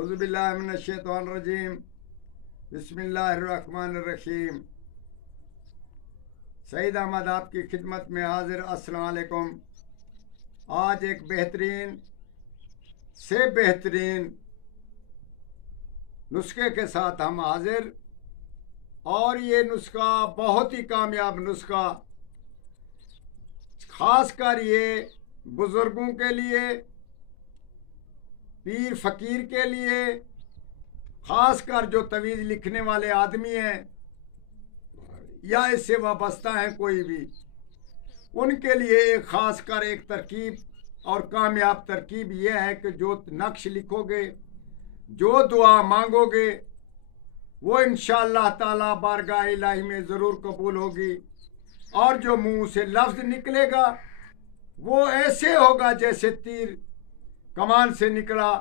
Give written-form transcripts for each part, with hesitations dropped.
औज़ुबिल्लाहि मिनश्शैतानिर्रजीम बिस्मिल्लाहिर्रहमानिर्रहीम। सईद अहमद आपकी खिदमत में हाजिर। अस्सलाम वालेकुम। आज एक बेहतरीन से बेहतरीन नुस्खे के साथ हम हाजिर, और ये नुस्खा बहुत ही कामयाब नुस्खा, खासकर ये बुज़ुर्गों के लिए, पीर फकीर के लिए, खासकर जो तवीज़ लिखने वाले आदमी हैं या इससे वाबस्ता हैं कोई भी, उनके लिए एक खासकर एक तरकीब और कामयाब तरकीब यह है कि जो नक्श लिखोगे, जो दुआ मांगोगे, वो इंशाअल्लाह ताला बारगाह इलाही में ज़रूर कबूल होगी। और जो मुंह से लफ्ज़ निकलेगा वो ऐसे होगा जैसे तीर कमान से निकला।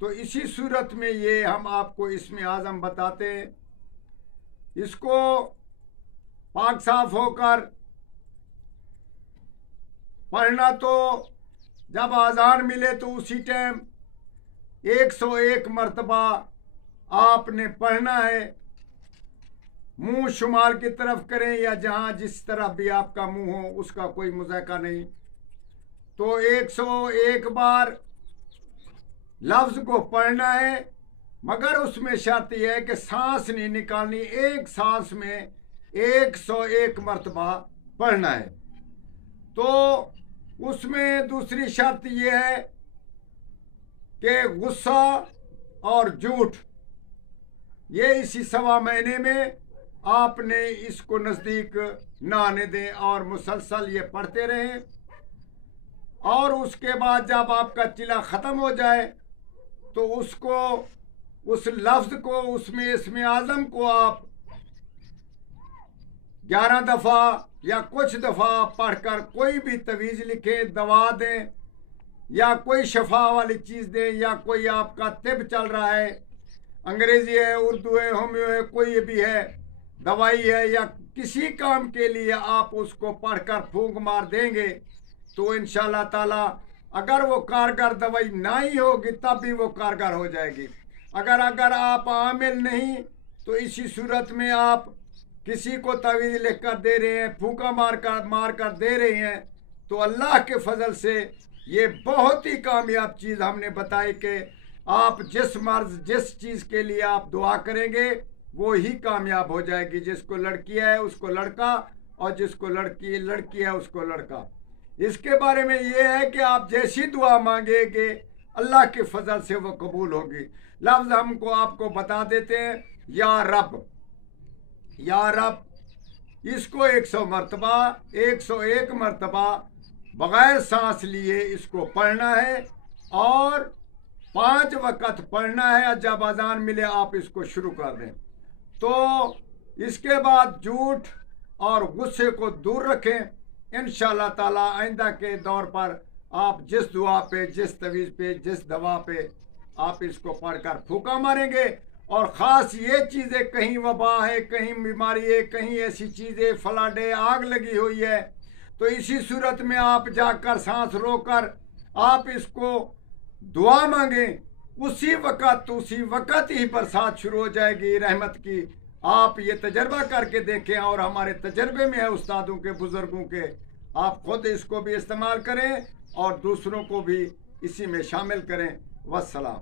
तो इसी सूरत में ये हम आपको इसमें आज़म बताते हैं। इसको पाक साफ होकर पढ़ना, तो जब आज़ान मिले तो उसी टाइम 101 मरतबा आपने पढ़ना है। मुंह शुमार की तरफ करें या जहां जिस तरफ भी आपका मुंह हो, उसका कोई मुज़ायका नहीं। तो 101 बार लफ्ज़ को पढ़ना है, मगर उसमें शर्त यह है कि सांस नहीं निकालनी। एक सांस में 101 मरतबा पढ़ना है। तो उसमें दूसरी शर्त यह है कि गुस्सा और झूठ, ये इसी सवा महीने में आपने इसको नज़दीक न आने दें और मुसलसल ये पढ़ते रहें। और उसके बाद जब आपका चिला ख़त्म हो जाए तो उसको, उस लफ्ज़ को, उसमें इसमें आज़म को आप 11 दफ़ा या कुछ दफ़ा पढ़कर कोई भी तवीज़ लिखें, दवा दें या कोई शफा वाली चीज़ दें, या कोई आपका तिब चल रहा है, अंग्रेज़ी है, उर्दू है, होम्यो है, कोई भी है, दवाई है, या किसी काम के लिए आप उसको पढ़कर फूंक मार देंगे तो इंशाअल्लाह ताला अगर वो कारगर दवाई ना ही होगी तब भी वो कारगर हो जाएगी। अगर आप आमिल नहीं तो इसी सूरत में आप किसी को तवीज़ लिख कर दे रहे हैं, फूंका मार कर दे रहे हैं, तो अल्लाह के फजल से ये बहुत ही कामयाब चीज़ हमने बताई कि आप जिस मर्ज जिस चीज़ के लिए आप दुआ करेंगे वो ही कामयाब हो जाएगी। जिसको लड़की है उसको लड़का, और जिसको लड़की है उसको लड़का। इसके बारे में ये है कि आप जैसी दुआ मांगेंगे अल्लाह के फजल से वो कबूल होगी। लफ्ज़ हमको आपको बता देते हैं, या रब, या रब, इसको 100 मरतबा, 101 मरतबा बग़ैर सांस लिए इसको पढ़ना है, और 5 वक़्त पढ़ना है। जब अज़ान मिले आप इसको शुरू कर दें। तो इसके बाद झूठ और गुस्से को दूर रखें। इंशाअल्लाह ताला आइंदा के दौर पर आप जिस दुआ पे, जिस तवीज़ पे, जिस दवा पे आप इसको पढ़कर फूंका मारेंगे, और ख़ास ये चीज़ें, कहीं वबा है, कहीं बीमारी है, कहीं ऐसी चीज़ें, फ्लड है, आग लगी हुई है, तो इसी सूरत में आप जाकर सांस रोककर आप इसको दुआ मांगें, उसी वक़्त ही बरसात शुरू हो जाएगी रहमत की। आप ये तजर्बा करके देखें, और हमारे तजर्बे में है उस्तादों के, बुज़ुर्गों के। आप खुद इसको भी इस्तेमाल करें और दूसरों को भी इसी में शामिल करें। वस्सलाम।